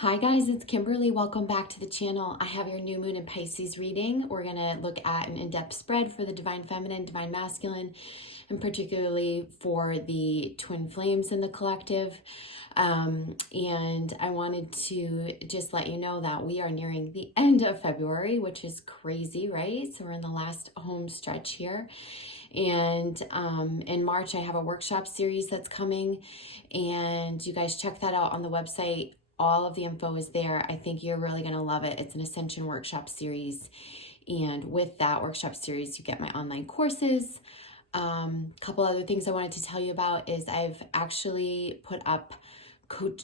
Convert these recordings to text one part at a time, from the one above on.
Hi guys, it's Kimberly. Welcome back to the channel. I have your new moon in Pisces reading. We're going to look at an in-depth spread for the divine feminine, divine masculine, and particularly for the twin flames in the collective. And I wanted to just let you know that we are nearing the end of February, which is crazy, right? So we're in the last home stretch here. And in March, I have a workshop series that's coming, and you guys check that out on the website. All of the info is there. I think you're really going to love it. It's an Ascension workshop series. And with that workshop series, you get my online courses. Couple other things I wanted to tell you about is I've actually put up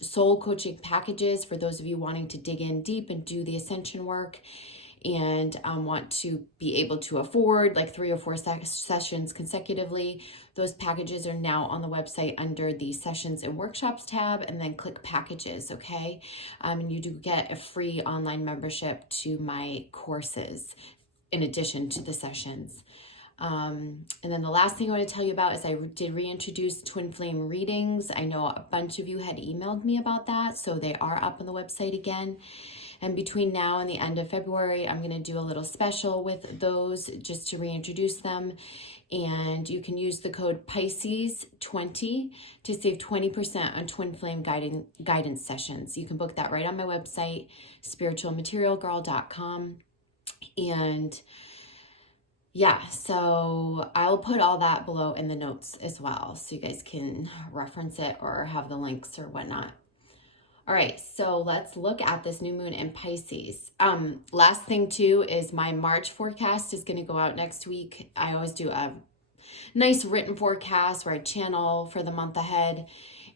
soul coaching packages for those of you wanting to dig in deep and do the Ascension work and want to be able to afford like 3 or 4 sessions consecutively. Those packages are now on the website under the sessions and workshops tab, and then click packages, okay? And you do get a free online membership to my courses in addition to the sessions. And then the last thing I want to tell you about is I did reintroduce twin flame readings. I know a bunch of you had emailed me about that, so they are up on the website again. And between now and the end of February, I'm going to do a little special with those just to reintroduce them. And you can use the code Pisces20 to save 20% on twin flame guidance sessions. You can book that right on my website, spiritualmaterialgirl.com. And yeah, so I'll put all that below in the notes as well, so you guys can reference it or have the links or whatnot. All right, so let's look at this new moon in Pisces. Last thing too is my March forecast is going to go out next week. I always do a nice written forecast where I channel for the month ahead.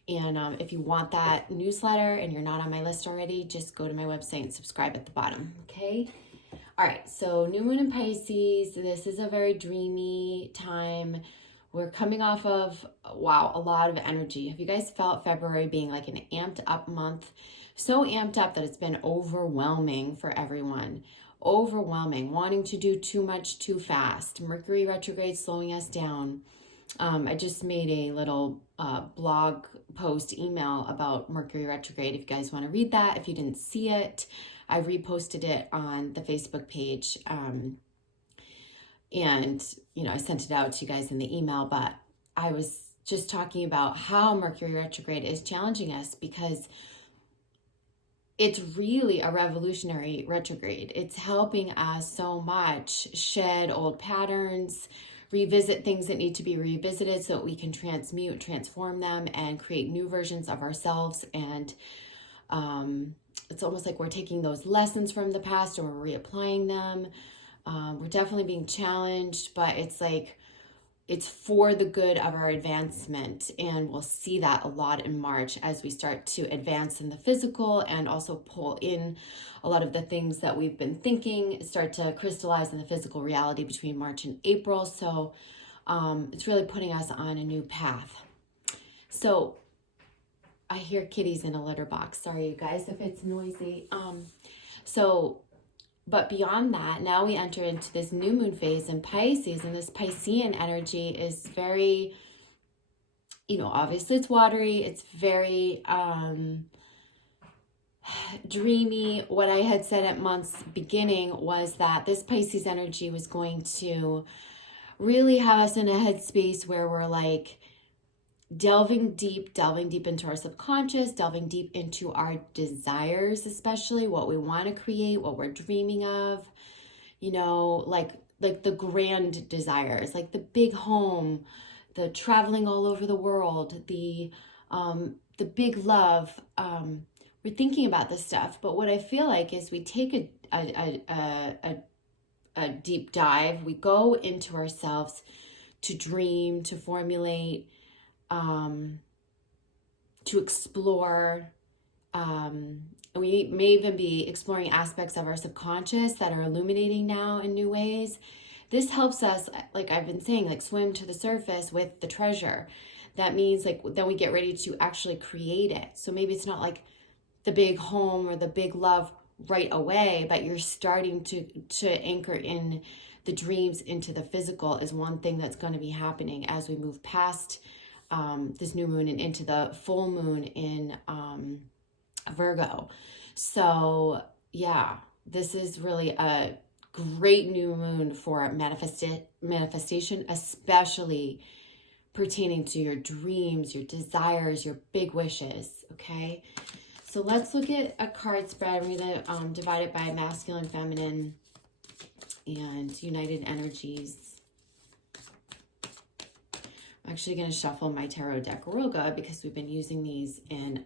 And if you want that newsletter and you're not on my list already, just go to my website and subscribe at the bottom, okay? All right, so new moon in Pisces. This is a very dreamy time. We're coming off of, wow, a lot of energy. Have you guys felt February being like an amped up month? So amped up that it's been overwhelming for everyone. Overwhelming, wanting to do too much too fast. Mercury retrograde slowing us down. I just made a little blog post email about Mercury retrograde. If you guys want to read that, if you didn't see it, I reposted it on the Facebook page. And, you know, I sent it out to you guys in the email, but I was just talking about how Mercury retrograde is challenging us because it's really a revolutionary retrograde. It's helping us so much shed old patterns, revisit things that need to be revisited so that we can transform them, and create new versions of ourselves. And it's almost like we're taking those lessons from the past and we're reapplying them. We're definitely being challenged, but it's like, it's for the good of our advancement. And we'll see that a lot in March as we start to advance in the physical and also pull in a lot of the things that we've been thinking, start to crystallize in the physical reality between March and April. So it's really putting us on a new path. So I hear kitties in a litter box. Sorry, you guys, if it's noisy. But beyond that, now we enter into this new moon phase in Pisces, and this Piscean energy is very, you know, obviously it's watery. It's very dreamy. What I had said at month's beginning was that this Pisces energy was going to really have us in a headspace where we're like, delving deep into our subconscious, delving deep into our desires, especially what we want to create, what we're dreaming of, you know, like the grand desires, like the big home, the traveling all over the world, the big love. We're thinking about this stuff, but what I feel like is we take a deep dive, we go into ourselves to dream, to formulate, to explore. We may even be exploring aspects of our subconscious that are illuminating now in new ways. This helps us, like I've been saying, like swim to the surface with the treasure. That means like then we get ready to actually create it. So maybe it's not like the big home or the big love right away, but you're starting to anchor in the dreams into the physical is one thing that's going to be happening as we move past this new moon and into the full moon in Virgo. So yeah, this is really a great new moon for manifestation, especially pertaining to your dreams, your desires, your big wishes, okay? So let's look at a card spread. We're going to divide it by masculine, feminine, and united energies. I'm actually going to shuffle my tarot deck real good because we've been using these in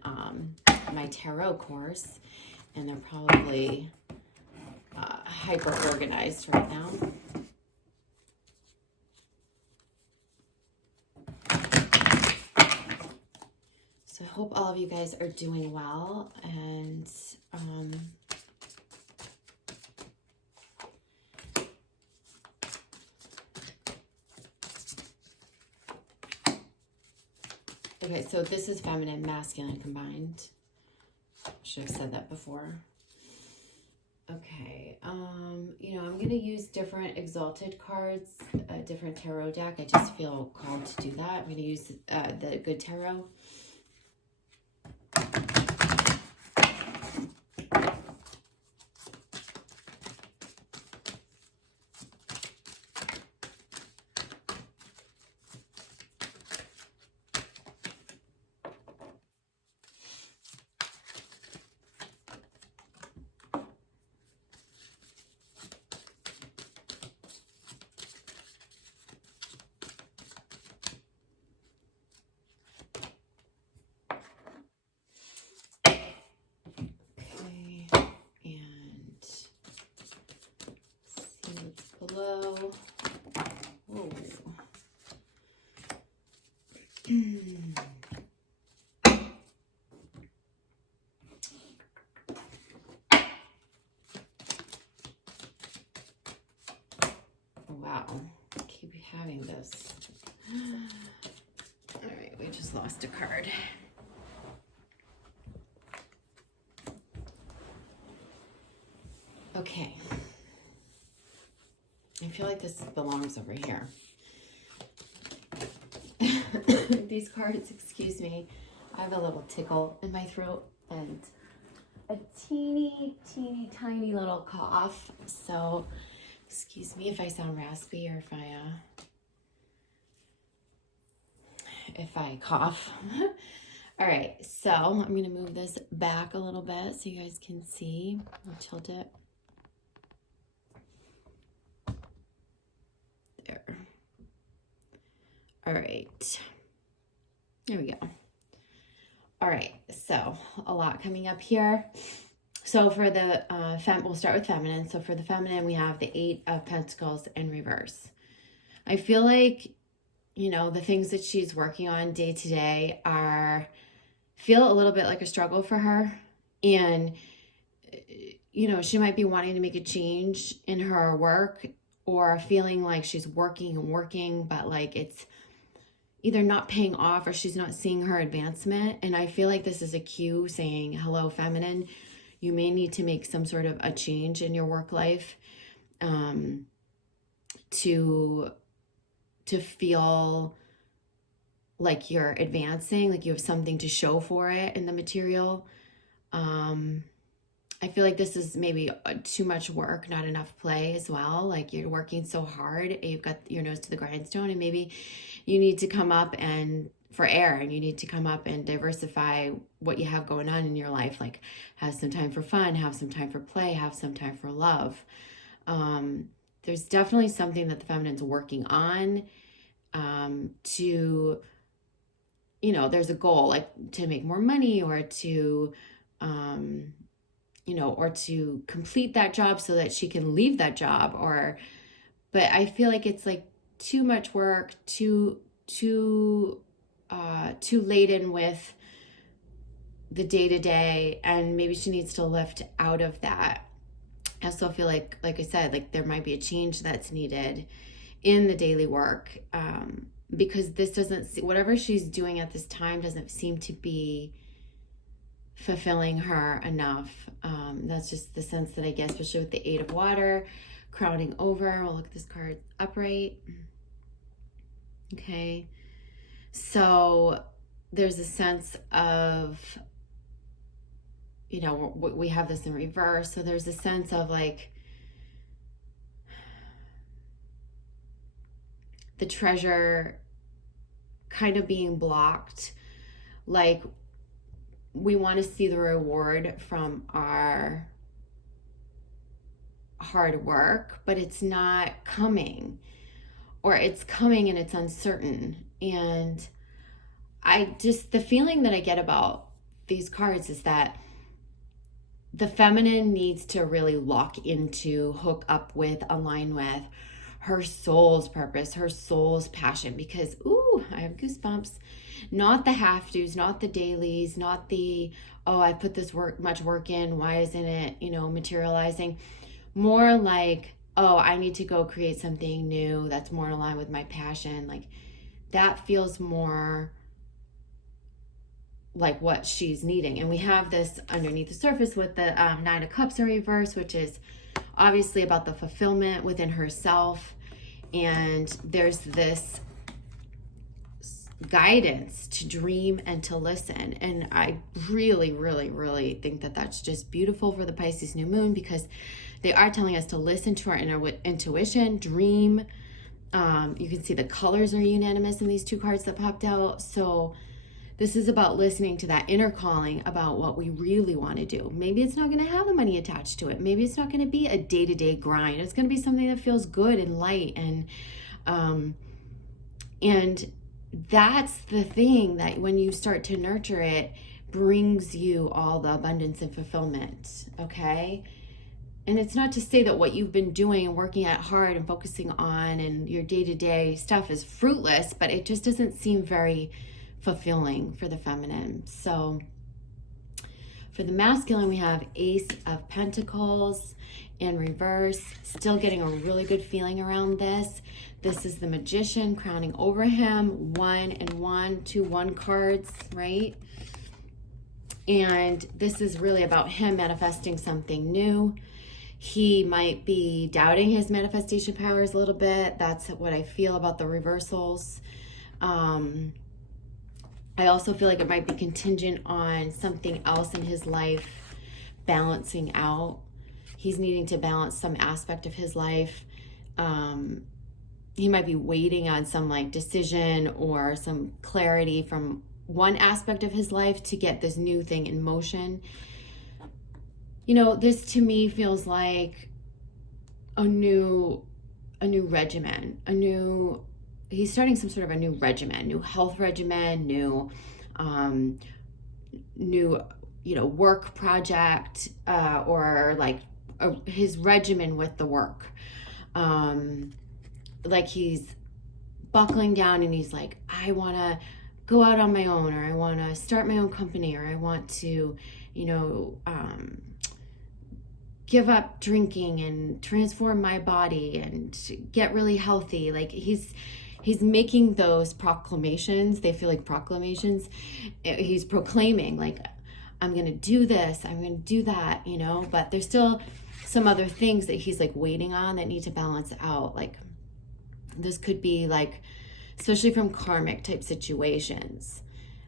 my tarot course, and they're probably hyper organized right now. So I hope all of you guys are doing well, and okay, so this is feminine, masculine combined. Should have said that before. Okay, you know, I'm going to use different exalted cards, a different tarot deck. I just feel called to do that. I'm going to use the Good Tarot. Below. Whoa. Wow, keep having this. All right, we just lost a card. Okay. I feel like this belongs over here. These cards, excuse me, I have a little tickle in my throat and a teeny tiny little cough. So excuse me if I sound raspy or if I cough. All right, so I'm going to move this back a little bit so you guys can see. I'll tilt it. There. All right. There we go. All right, so a lot coming up here. So for the we'll start with feminine. So for the feminine, we have the 8 of Pentacles in reverse. I feel like, you know, the things that she's working on day to day feel a little bit like a struggle for her. And, you know, she might be wanting to make a change in her work or feeling like she's working, but like it's either not paying off or she's not seeing her advancement. And I feel like this is a cue saying, hello, feminine, you may need to make some sort of a change in your work life to feel like you're advancing, like you have something to show for it in the material. I feel like this is maybe too much work, not enough play as well. Like you're working so hard, you've got your nose to the grindstone, and maybe you need to come up and for air, and you need to come up and diversify what you have going on in your life. Like have some time for fun, have some time for play, have some time for love. There's definitely something that the feminine's working on to, you know, there's a goal like to make more money or to, you know, or to complete that job so that she can leave that job but I feel like it's like too much work, too laden with the day-to-day, and maybe she needs to lift out of that. I also feel like I said, like there might be a change that's needed in the daily work because this whatever she's doing at this time doesn't seem to be fulfilling her enough. That's just the sense that I get, especially with the 8 of water crowning over. We'll look at this card upright. Okay, so there's a sense of, you know, we have this in reverse. So there's a sense of like the treasure kind of being blocked. Like we want to see the reward from our hard work, but it's not coming, or it's coming and it's uncertain. And the feeling that I get about these cards is that the feminine needs to really lock into, hook up with, align with her soul's purpose, her soul's passion, because, ooh, I have goosebumps. Not the have-tos, not the dailies, not the, oh, I put this much work in, why isn't it, you know, materializing? More like, oh, I need to go create something new that's more in line with my passion. Like that feels more like what she's needing. And we have this underneath the surface with the Nine of Cups in reverse, which is obviously about the fulfillment within herself. And there's this guidance to dream and to listen. And I really, really, really think that that's just beautiful for the Pisces new moon, because they are telling us to listen to our inner intuition, dream. You can see the colors are unanimous in these two cards that popped out. So this is about listening to that inner calling about what we really want to do. Maybe it's not going to have the money attached to it. Maybe it's not going to be a day-to-day grind. It's going to be something that feels good and light. And that's the thing that when you start to nurture it, brings you all the abundance and fulfillment, okay? And it's not to say that what you've been doing and working at hard and focusing on and your day-to-day stuff is fruitless, but it just doesn't seem very fulfilling for the feminine. So for the masculine, we have Ace of Pentacles in reverse. Still getting a really good feeling around this. This is the Magician crowning over him. 1 and 1, 2 1 cards, right? And this is really about him manifesting something new. He might be doubting his manifestation powers a little bit. That's what I feel about the reversals. I also feel like it might be contingent on something else in his life balancing out. He's needing to balance some aspect of his life. He might be waiting on some like decision or some clarity from one aspect of his life to get this new thing in motion. You know, this to me feels like a new regimen, he's starting some sort of a new regimen, new health regimen, new, work project, or like his regimen with the work. Like he's buckling down and he's like, I want to go out on my own, or I want to start my own company, or I want to, give up drinking and transform my body and get really healthy. Like he's making those proclamations. They feel like proclamations. He's proclaiming like, I'm going to do this, I'm going to do that, but there's still some other things that he's like waiting on that need to balance out. Like this could be like, especially from karmic type situations,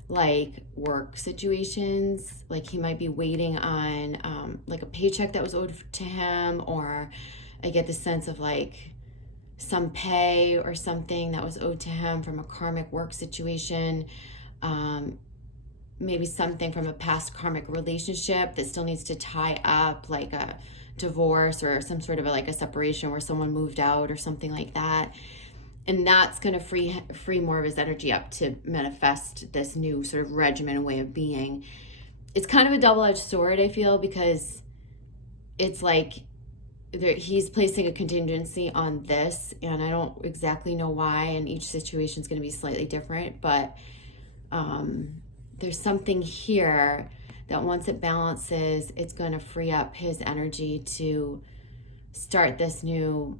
like work situations, like he might be waiting on like a paycheck that was owed to him, or I get the sense of like some pay or something that was owed to him from a karmic work situation, maybe something from a past karmic relationship that still needs to tie up, like a divorce or some sort of a separation where someone moved out or something like that. And that's going to free more of his energy up to manifest this new sort of regimen and way of being. It's kind of a double-edged sword, I feel, because it's like he's placing a contingency on this, and I don't exactly know why, and each situation is going to be slightly different, but there's something here that once it balances, it's going to free up his energy to start this new,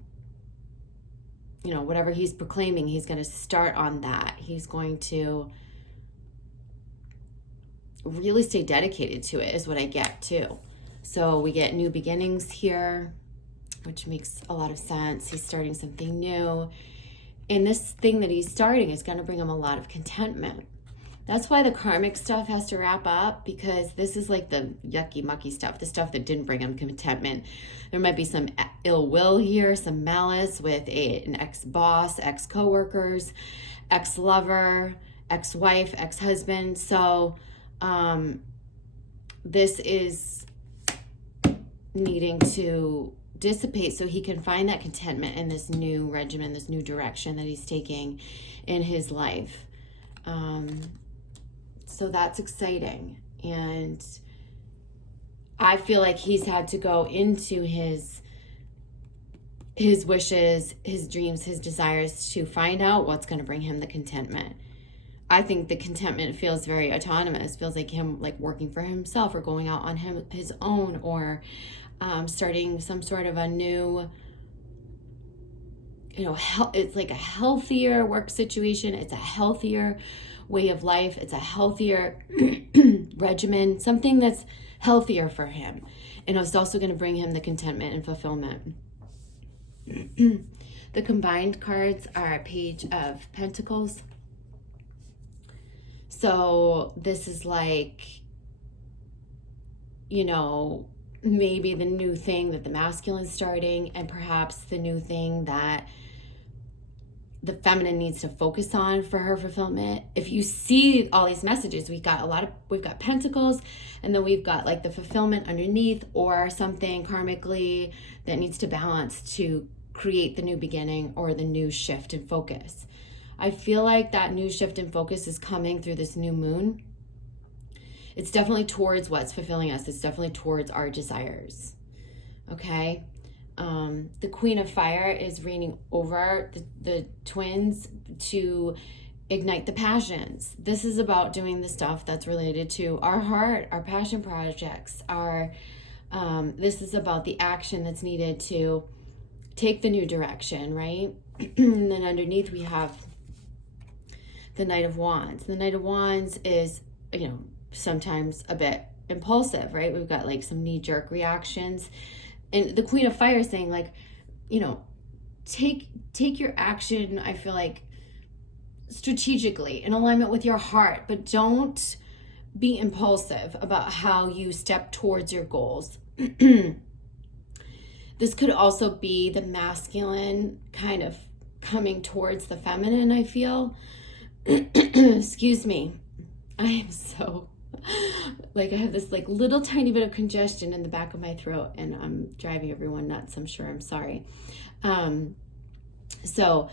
whatever he's proclaiming, he's going to start on that. He's going to really stay dedicated to it, is what I get too. So we get new beginnings here, which makes a lot of sense. He's starting something new. And this thing that he's starting is going to bring him a lot of contentment. That's why the karmic stuff has to wrap up, because this is like the yucky mucky stuff, the stuff that didn't bring him contentment. There might be some ill will here, some malice with an ex-boss, ex-coworkers, ex-lover, ex-wife, ex-husband. So this is needing to dissipate so he can find that contentment in this new regimen, this new direction that he's taking in his life. So that's exciting. And I feel like he's had to go into his wishes, his dreams, his desires to find out what's going to bring him the contentment. I think the contentment feels very autonomous, feels like him like working for himself or going out on his own, or starting some sort of a new, it's like a healthier work situation. It's a healthier way of life. It's a healthier regimen, something that's healthier for him. And it's also going to bring him the contentment and fulfillment. The combined cards are a Page of Pentacles. So this is like, maybe the new thing that the masculine's starting, and perhaps the new thing that the feminine needs to focus on for her fulfillment. If you see all these messages, we've got pentacles, and then we've got like the fulfillment underneath, or something karmically that needs to balance to create the new beginning or the new shift in focus. I feel like that new shift in focus is coming through this new moon. It's definitely towards what's fulfilling us. It's definitely towards our desires. Okay? The Queen of Fire is reigning over the twins to ignite the passions. This is about doing the stuff that's related to our heart, our passion projects. This is about the action that's needed to take the new direction, right? And then underneath we have the Knight of Wands. The Knight of Wands is, sometimes a bit impulsive, right? We've got like some knee-jerk reactions. And the Queen of Fire is saying, like, take your action, I feel like, strategically, in alignment with your heart, but don't be impulsive about how you step towards your goals. This could also be the masculine kind of coming towards the feminine, I feel. Excuse me. I am so... I have this like little tiny bit of congestion in the back of my throat, and I'm driving everyone nuts. I'm sure. I'm sorry. So,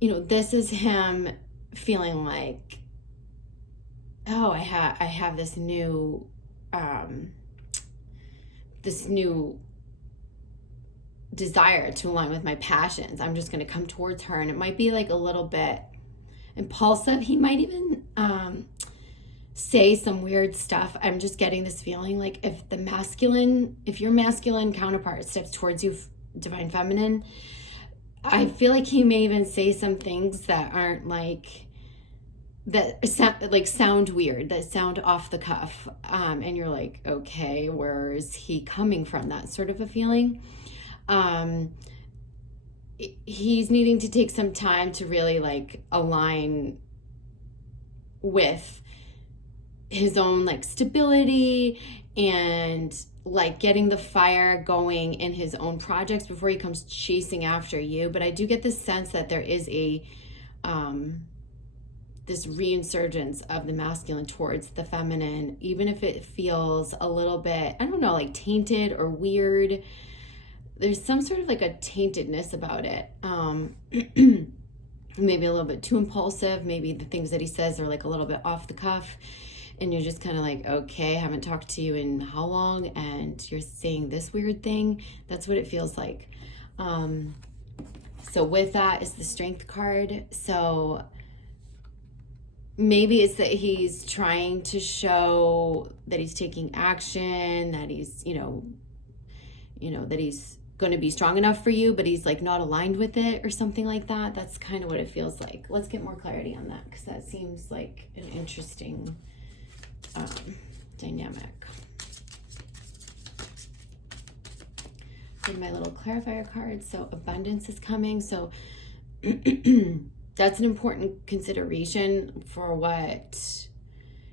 this is him feeling like, oh, I have this new desire to align with my passions. I'm just going to come towards her, and it might be like a little bit impulsive. He might even say some weird stuff. I'm just getting this feeling like if your masculine counterpart steps towards you, divine feminine, I feel like he may even say some things that aren't sound weird, that sound off the cuff. And you're like, okay, where is he coming from? That sort of a feeling. He's needing to take some time to really align with his own stability and getting the fire going in his own projects before he comes chasing after you. But I do get this sense that there is this reinsurgence of the masculine towards the feminine, even if it feels a little bit, tainted or weird. There's some sort of a taintedness about it. Maybe a little bit too impulsive. Maybe the things that he says are a little bit off the cuff. And you're just kind of okay, I haven't talked to you in how long, and you're saying this weird thing. That's what it feels like. So with that is the Strength card. So maybe it's that he's trying to show that he's taking action, that he's, that he's going to be strong enough for you, but he's not aligned with it or something like that. That's kind of what it feels like. Let's get more clarity on that, because that seems like an interesting dynamic. In my little clarifier card, so abundance is coming. So that's an important consideration for what,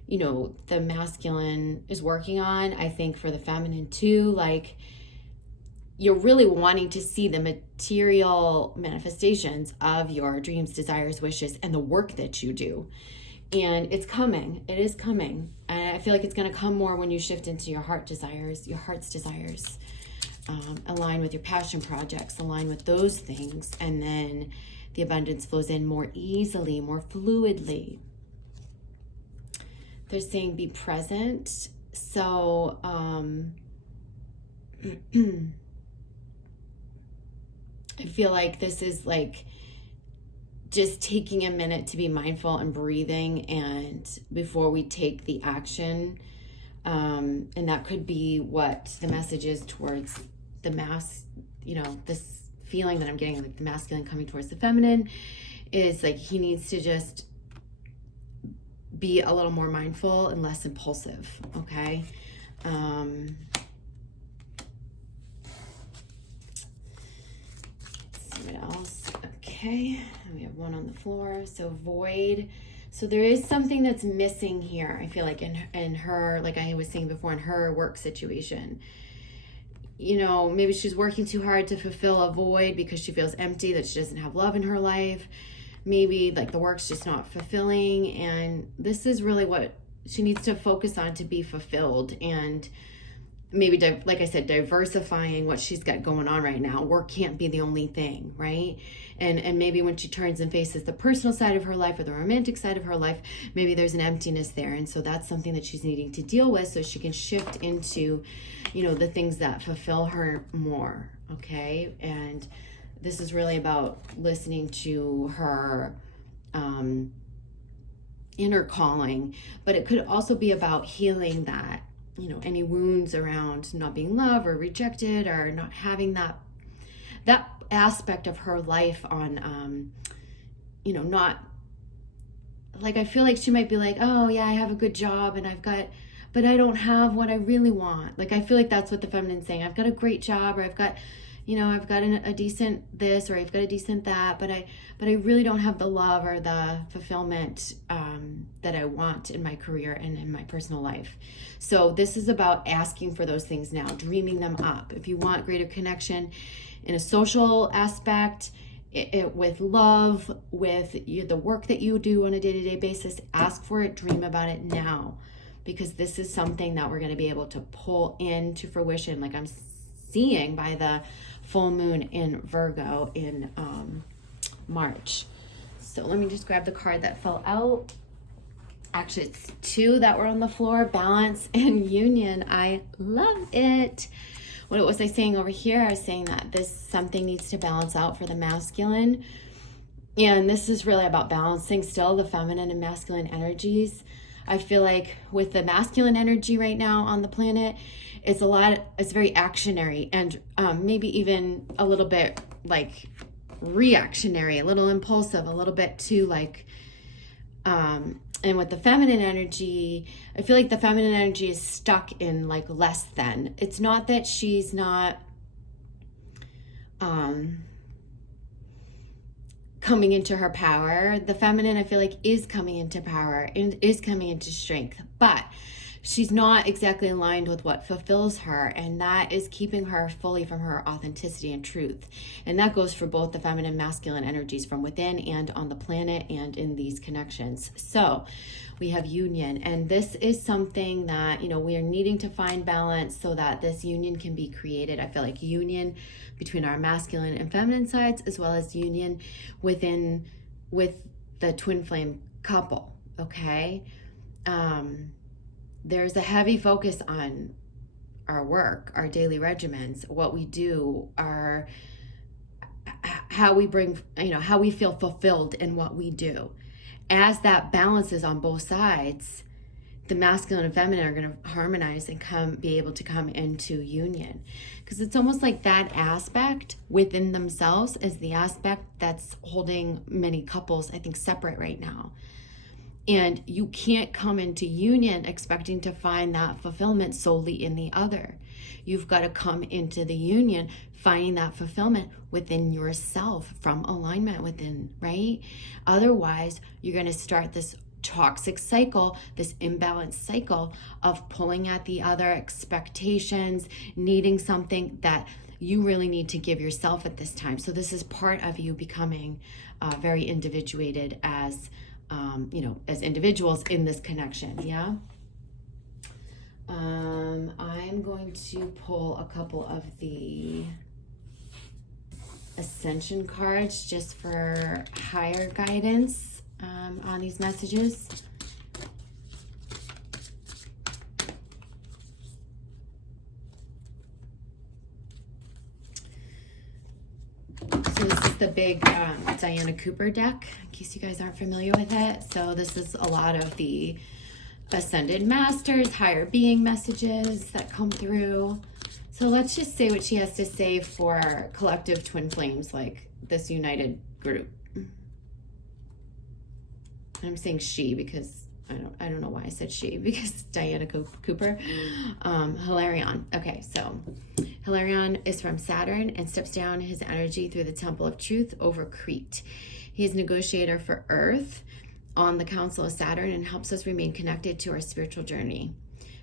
you know, the masculine is working on. I think for the feminine too, like, you're really wanting to see the material manifestations of your dreams, desires, wishes, and the work that you do. And it's coming. It is coming. And I feel like it's going to come more when you shift into your heart desires, your heart's desires. Align with your passion projects, align with those things. And then the abundance flows in more easily, more fluidly. They're saying be present. So, I feel like this is like just taking a minute to be mindful and breathing, and before we take the action, and that could be what the message is towards the you know, this feeling that I'm getting, like the masculine coming towards the feminine, is like he needs to just be a little more mindful and less impulsive, okay? What else? Okay, we have one on the floor. So void. So there is something that's missing here. I feel like in her, like I was saying before, in her work situation. You know, maybe she's working too hard to fulfill a void because she feels empty, that she doesn't have love in her life. Maybe like the work's just not fulfilling, and this is really what she needs to focus on to be fulfilled. And maybe, like I said, diversifying what she's got going on right now. Work can't be the only thing, right? And maybe when she turns and faces the personal side of her life or the romantic side of her life, maybe there's an emptiness there. And so that's something that she's needing to deal with so she can shift into, you know, the things that fulfill her more, okay? And this is really about listening to her inner calling, but it could also be about healing that, you know, any wounds around not being loved or rejected or not having that aspect of her life on, you know, not like, I feel like she might be like, oh yeah, I have a good job and but I don't have what I really want. Like, I feel like that's what the feminine's saying. I've got a great job, or I've got, you know, I've got a decent this, or I've got a decent that, but I really don't have the love or the fulfillment that I want in my career and in my personal life. So this is about asking for those things now, dreaming them up. If you want greater connection in a social aspect, with love, with the work that you do on a day-to-day basis, ask for it, dream about it now, because this is something that we're going to be able to pull into fruition, like I'm seeing by the full moon in Virgo in March. So let me just grab the card that fell out. Actually, it's two that were on the floor: balance and union. I love it. What was I saying over here? I was saying that something needs to balance out for the masculine. And this is really about balancing still the feminine and masculine energies. I feel like with the masculine energy right now on the planet, it's very actionary, and maybe even a little bit like reactionary, a little impulsive, a little bit too like, and with the feminine energy, I feel like the feminine energy is stuck in like less than. It's not that she's not coming into her power. The feminine, I feel like, is coming into power and is coming into strength, but she's not exactly aligned with what fulfills her, and that is keeping her fully from her authenticity and truth. And that goes for both the feminine and masculine energies from within and on the planet and in these connections. So we have union, and this is something that, you know, we are needing to find balance so that this union can be created. I feel like union between our masculine and feminine sides, as well as union with the twin flame couple, okay? There's a heavy focus on our work, our daily regimens, what we do, how we bring, you know, how we feel fulfilled in what we do. As that balances on both sides, the masculine and feminine are going to harmonize and be able to come into union. Because it's almost like that aspect within themselves is the aspect that's holding many couples, I think, separate right now. And you can't come into union expecting to find that fulfillment solely in the other. You've got to come into the union finding that fulfillment within yourself, from alignment within, right? Otherwise, you're going to start this toxic cycle, this imbalanced cycle of pulling at the other, expectations, needing something that you really need to give yourself at this time. So this is part of you becoming very individuated as as individuals in this connection. Yeah. I'm going to pull a couple of the Ascension cards just for higher guidance on these messages. So this is the big Diana Cooper deck, in case you guys aren't familiar with it. So this is a lot of the Ascended Masters, higher being messages that come through. So let's just say what she has to say for collective twin flames, like this united group. I'm saying she because I don't know why I said she, because Diana Cooper. Hilarion. Okay, so Hilarion is from Saturn and steps down his energy through the Temple of Truth over Crete. He is negotiator for Earth on the Council of Saturn and helps us remain connected to our spiritual journey.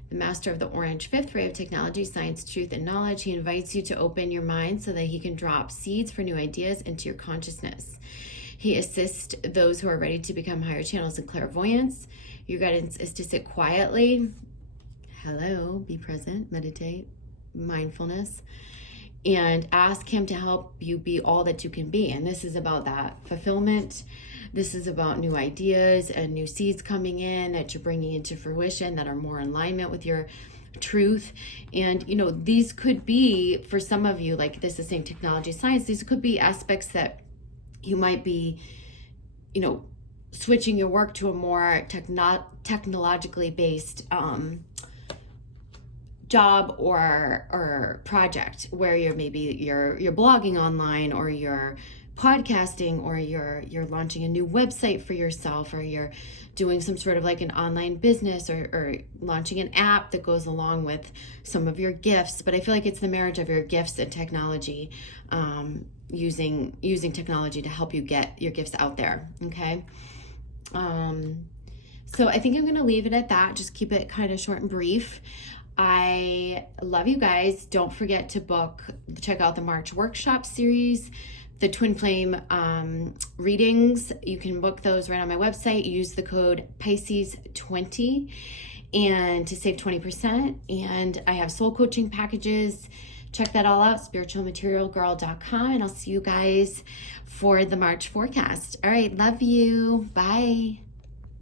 The master of the orange fifth ray of technology, science, truth, and knowledge, he invites you to open your mind so that he can drop seeds for new ideas into your consciousness. He assists those who are ready to become higher channels of clairvoyance. Your guidance is to sit quietly. Hello, be present, meditate, mindfulness, and ask him to help you be all that you can be. And this is about that fulfillment. This is about new ideas and new seeds coming in that you're bringing into fruition that are more in alignment with your truth. And, these could be, for some of you, like this is saying technology, science, these could be aspects that you might be, switching your work to a more technologically based job or project where you're blogging online, or you're podcasting, or you're launching a new website for yourself, or you're doing some sort of like an online business, or launching an app that goes along with some of your gifts. But I feel like it's the marriage of your gifts and technology, using technology to help you get your gifts out there. Okay. So I think I'm going to leave it at that. Just keep it kind of short and brief. I love you guys. Don't forget to check out the March workshop series, the Twin Flame readings. You can book those right on my website. Use the code Pisces20 and to save 20%. And I have soul coaching packages. Check that all out, spiritualmaterialgirl.com. And I'll see you guys for the March forecast. All right. Love you. Bye.